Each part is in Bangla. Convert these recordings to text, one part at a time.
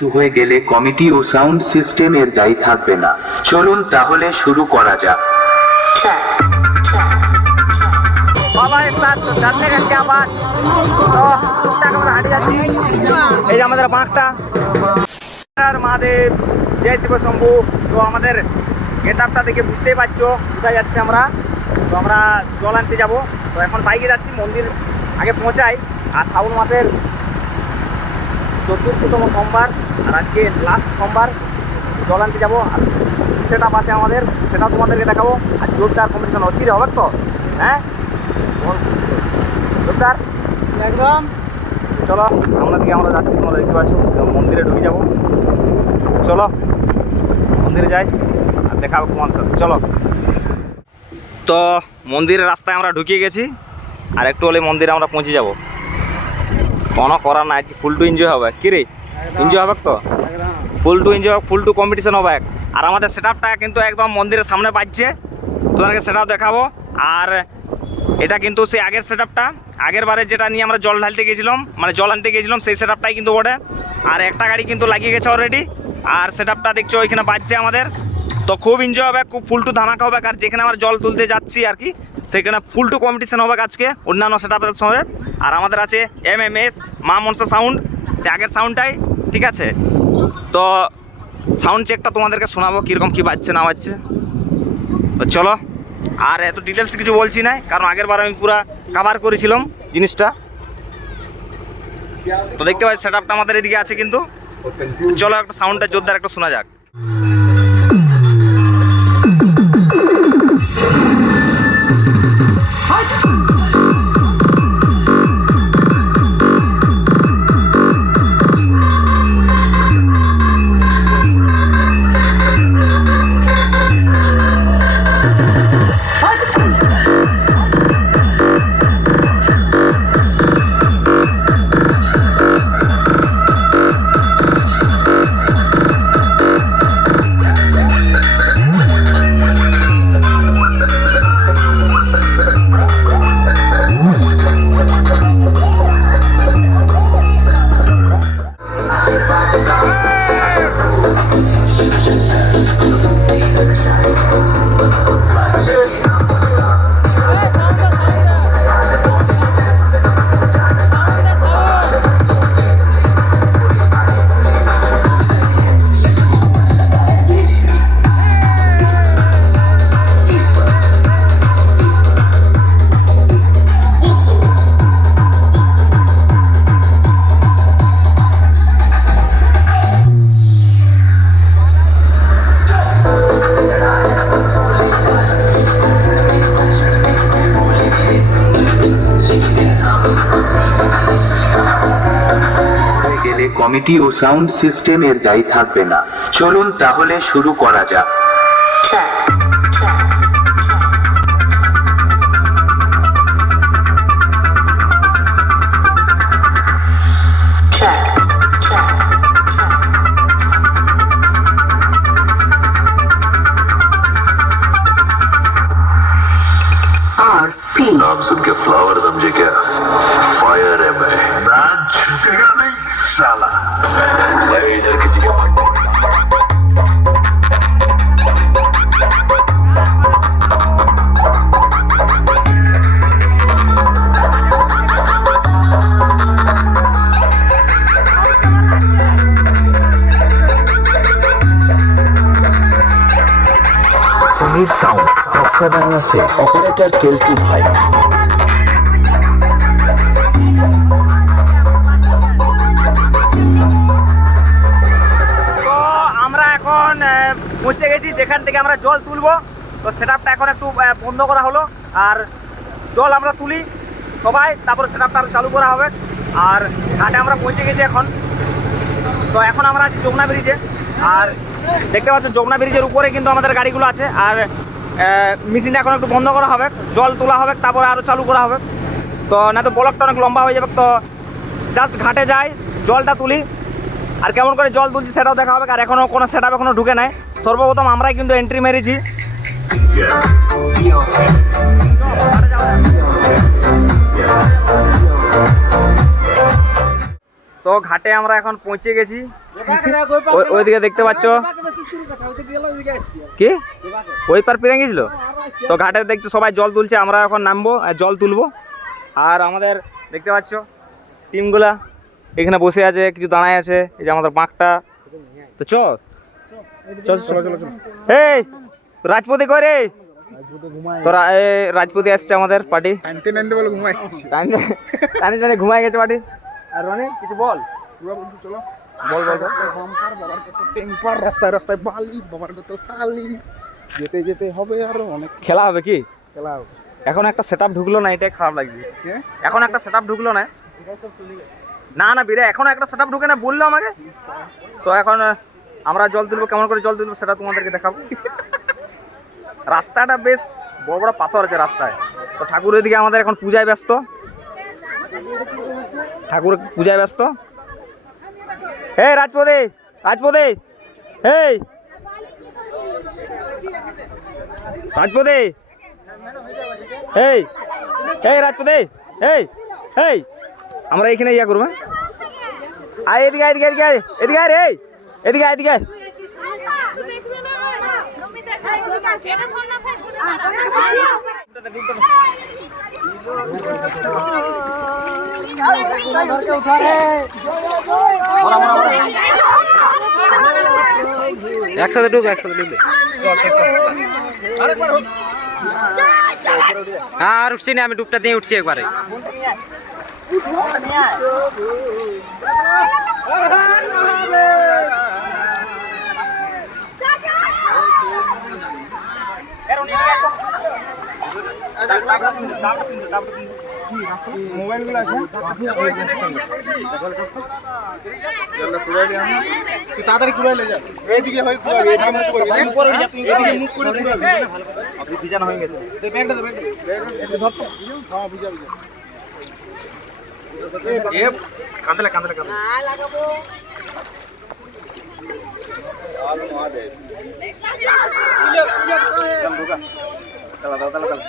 কিছু হয়ে গেলে কমিটি ও সাউন্ড সিস্টেম এর দায়ী থাকবে না। চলুন তাহলে শুরু করা যাক। এই যে আমাদের বাঁকটা মহাদেব, জয় শিব শম্ভু। তো আমাদের গেট দেখে বুঝতেই পারছ কোথায় যাচ্ছে আমরা। তো আমরা জল আনতে যাব। তো এখন বাইকে যাচ্ছি, মন্দির আগে পৌঁছাই। আর শ্রাবণ মাসের চতুর্থতম সোমবার। আর আজকে লাস্ট সোমবার জল আনতে যাব। আর সেট আপ আছে আমাদের সেটাও তোমাদেরকে দেখাবো। আর জোরদার কম্পিটিশন অস্থির হবে তো? হ্যাঁ? জোরদার? একদম। চলো সামনের দিকে আমরা যাচ্ছি তোমরা দেখতে পাচ্ছ মন্দিরে ঢুকে যাব। চলো মন্দিরে যাই আর দেখাবো তোমার সাথে। চলো। তো মন্দিরের রাস্তায় আমরা ঢুকিয়ে গেছি আর একটু হলে মন্দিরে আমরা পৌঁছে যাব। কোনো করার নাই কি ফুল টু এনজয় হবে। কি রে? এনজয় হবে তো? Full to enjoy full to competition হবে আর আমাদের সেট কিন্তু একদম মন্দিরের সামনে বাজছে। তোমাদেরকে সেটাও দেখাবো। আর এটা কিন্তু সেই আগের সেট আগের বারে যেটা নিয়ে আমরা জল ঢালতে গেছিলাম মানে জল আনতে গেছিলাম সেই সেট কিন্তু ওটা আর একটা গাড়ি কিন্তু লাগিয়ে গেছে অলরেডি আর সেট দেখছ ওইখানে বাজছে আমাদের। তো খুব এনজয় হবে খুব ফুল টু ধামাকা হবে আর যেখানে আমরা জল তুলতে যাচ্ছি আর কি সেখানে ফুল টু কম্পিটিশন হবে আজকে অন্যান্য সেট সঙ্গে। আর আমাদের আছে এম এম এস মা মনসা সাউন্ড সে আগের সাউন্ডটাই ঠিক আছে? তো সাউন্ড চেকটা তোমাদেরকে শোনাবো, কীরকম, কী বাজছে, না বাজছে। তো চলো, আর এত ডিটেলস কিছু বলছি না কারণ আগের বার আমি পুরো কাভার করেছিলাম জিনিসটা। তো দেখতে পাচ্ছি সেট আমাদের এদিকে আছে কিন্তু। চলো, একটা সাউন্ডটা জোরদার একটা শোনা যাক। কমিটি ও সাউন্ড সিস্টেম এর দায়ী থাকবে না। চলুন তাহলে শুরু করা যাক। তো আমরা এখন আহ, পৌঁছে গেছি যেখান থেকে আমরা জল তুলবো। তো সেট এখন একটু বন্ধ করা হলো। আর জল আমরা তুলি সবাই তারপর সেট আপটা চালু করা হবে। আর ঘাটে আমরা পৌঁছে গেছি এখন। তো এখন আমরা আছি যমুনা ব্রিজে। আর দেখতে পাচ্ছ, যমুনা ব্রিজের উপরে কিন্তু আমাদের গাড়িগুলো আছে। আর মেশিনটা এখন একটু বন্ধ করা হবে। জল তোলা হবে, তারপরে আরও চালু করা হবে। তো না তো ব্লকটা অনেক লম্বা হয়ে যাবে, তো জাস্ট ঘাটে যাই, জলটা তুলি। আর কেমন করে জল তুলছি সেটাও দেখা হবে, আর এখনও কোনো সেট এখনও ঢুকে নাই। সর্বপ্রথম আমরাই কিন্তু এন্ট্রি মেরেছি। তো ঘাটে আমরা এখন পৌঁছে গেছি। ওইদিকে দেখতে পাচ্ছ? কি? ওই পার পেরে গেছিল? তো ঘাটে দেখছ সবাই জল তুলছে আমরা এখন নামবো আর জল তুলবো। আর আমাদের দেখতে পাচ্ছ টিমগুলা এখানে বসে আছে কিছু দাঁড়ায় আছে এই যে আমাদের বাঁকটা তো চ চল চলো চলো চলো এই রাজপতি কই রে? তোরা এ রাজপতি আসছে আমাদের পার্টি। টানতে টানতে বলে ঘুমাইছি টানি টানি ঘুমাই গেছে পার্টি। আর রনি কিছু বল? চলো। বল বল বাম্পার বাবার কত টেম্পার রাস্তায় রাস্তায় বালি বাবার কত সালি যেতে যেতে হবে আরও অনেক খেলা হবে কি? খেলা হবে। এখন একটা সেট ঢুকলো না এটাই খারাপ লাগছে? এখন একটা সেট ঢুকলো না? না না বিরে এখনও একটা সেট ঢুকে না বলল আমাকে? তো এখন আমরা জল তুলবো কেমন করে জল তুলবো সেটা তোমাদেরকে দেখাবো। রাস্তাটা বেশ বড় বড় পাথর আছে রাস্তায়। তো ঠাকুরের দিকে আমাদের এখন পূজায় ব্যস্ত। ঠাকুর পূজায় ব্যস্ত। হে রাজপদে রাজপদে এই রাজপদে এই এই রাজপদে এই এই আমরা এখানে ইয়া করব হ্যাঁ? আয় এদিকে আয়, এদিকে এদিকে আয়, এদিকে আয় রে এদিকে আয়, এদিকে আয়। একসাথে ঢুক একসাথে ঢুকবে হ্যাঁ আর উঠছি না আমি ডুবটা দিয়ে উঠছি একবারে। তুই তাড়াতাড়ি কুড়াইলে যা এইদিকে হয়ে কুড়াবি এদিকে মুখ করবি দেখ। এদিকে মুখ করে কুড়াবি আপনি ভিজানো হয়ে গেছে দে ব্যাগটা দে ব্যাগটা দে। হ্যাঁ ভিজা ভিজা এ কান্দলে কান্দলে কান্দলে চল ঢুকা চলা দাও তাহলে চল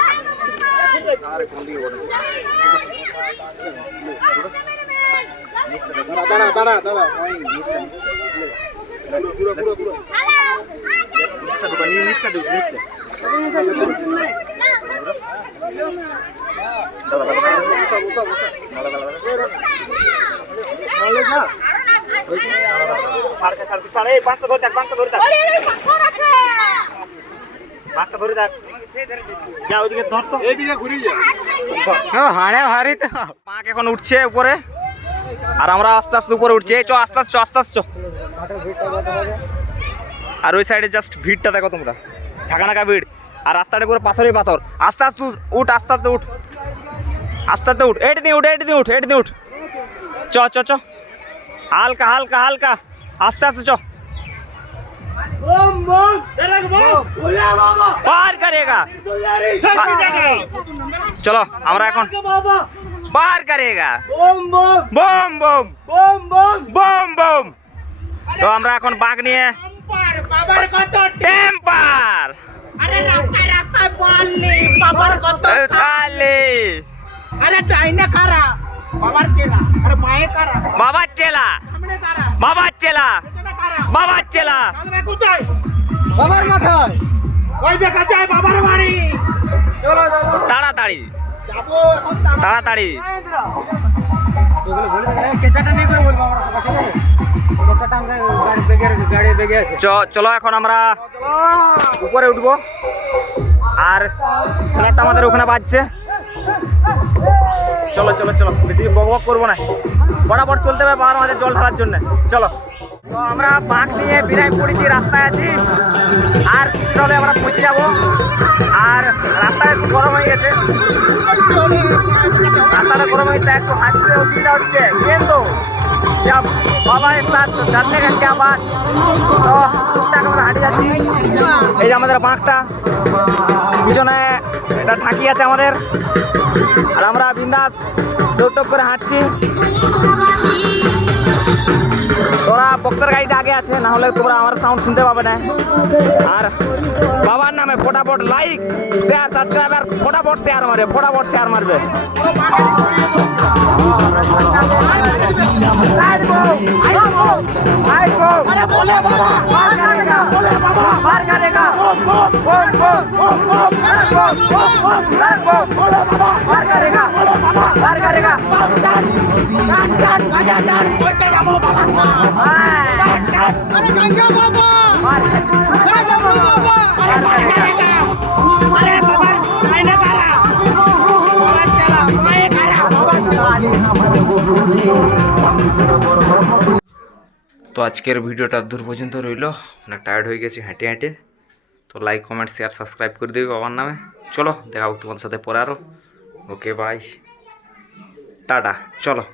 আরে কোন দিকে ওঠে দাঁড়া দাঁড়া দাঁড়া পুরো পুরো পুরো নিচটা ঢুকা নি নিচটা ঢুক নিচটা দাদা দাদা বসা বসা বসা দাদা দাদা ছাড় বাঁকটা ধরে থাক বাঁকটা ধরে থাক বাঁকটা ধরে থাক যা ওইদিকে ধর তো। এইদিকে ঘুরে যা। হাড়ে ভারী তো। পাঁক এখন উঠছে উপরে। আর আমরা আস্তে আস্তে উপরে উঠছি। এই চ আস্তে আস্তে চ, আস্তে আস্তে চ। আর ওই সাইডে জাস্ট ভিড়টা দেখো তোমরা। ঝাঁকানাকা ভিড়। আর রাস্তাটা পুরো পাথরই পাথর। আস্তে আস্তে উঠ, উঠ আস্তে আস্তে উঠ। আস্তে আস্তে উঠ। এটি দিয়ে উঠ এটি দিয়ে উঠ এটি দিয়ে উঠ। চ চ চ। হালকা হালকা হালকা। আস্তে আস্তে চ। পার করেগা চলো আমরা এখন পার করেগা বম বম বম বম তো আমরা এখন বাঘ নিয়ে বাবার কত টেম্পার আরে রাস্তায় রাস্তায় বললি বাবার কত চালে আরে চাইনা কারা বাবার চেলা আরে মায়ে কারা বাবার চেলা সামনে কারা বাবার চেলা পেছনে কারা বাবার চেলা। কোথায়? বাবার মাথায়। ওই দেখা যায় বাবার বাড়ি। তাড়াতাড়ি। যাব তাড়া- তাড়াতাড়ি। কেচাটা নিয়ে করে বলব আমরা সবাই ঠিক আছে? কেচাটা আমরা গাড়ি বেগে গাড়ি বেগে আছে। চ- চলো এখন আমরা উপরে উঠবো। আর ছেলেটা আমাদের ওখানে বাজছে। চলো চলো চলো। বেশি বক বক করব না। বরাবর চলতে হবে বাবার মাঝে জল ঢালার জন্য। চলো। তো আমরা বাঁক নিয়ে বিরাই পড়েছি রাস্তায় আছি আর কিছুটা হলে আমরা পৌঁছে যাব আর রাস্তায় একটু গরম হয়ে গেছে রাস্তাটা গরম হয়ে গেছে একটু হাঁটতে অসুবিধা হচ্ছে কিন্তু जब बाबा के साथ तो डरने का क्या बात তো টুকটাক আমরা হাঁটে যাচ্ছি এই যে আমাদের বাঁকটা পিছনে এটা ঢাকি আছে আমাদের আর আমরা বিন্দাস দৌড় করে হাঁটছি বক্সের গাড়িটা আগে আছে না হলে তোমরা আমার সাউন্ড শুনতে পাবে না। আর नाम है फटाफट लाइक शेयर सब्सक्राइबर फटाफट शेयर मारे फटाफट शेयर मारबे। अरे बोले बाबा बाबा बाबा बाबा बाबा बाबा बाबा তো আজকের ভিডিওটা দূর পর্যন্ত রইল। অনেক টায়ার্ড হয়ে গেছি, হেঁটে হেঁটে। তো লাইক কমেন্ট শেয়ার সাবস্ক্রাইব করে দেবে বাবার নামে। চলো দেখাবো তোমার সাথে পরে আরও ওকে বাই টাটা, চলো।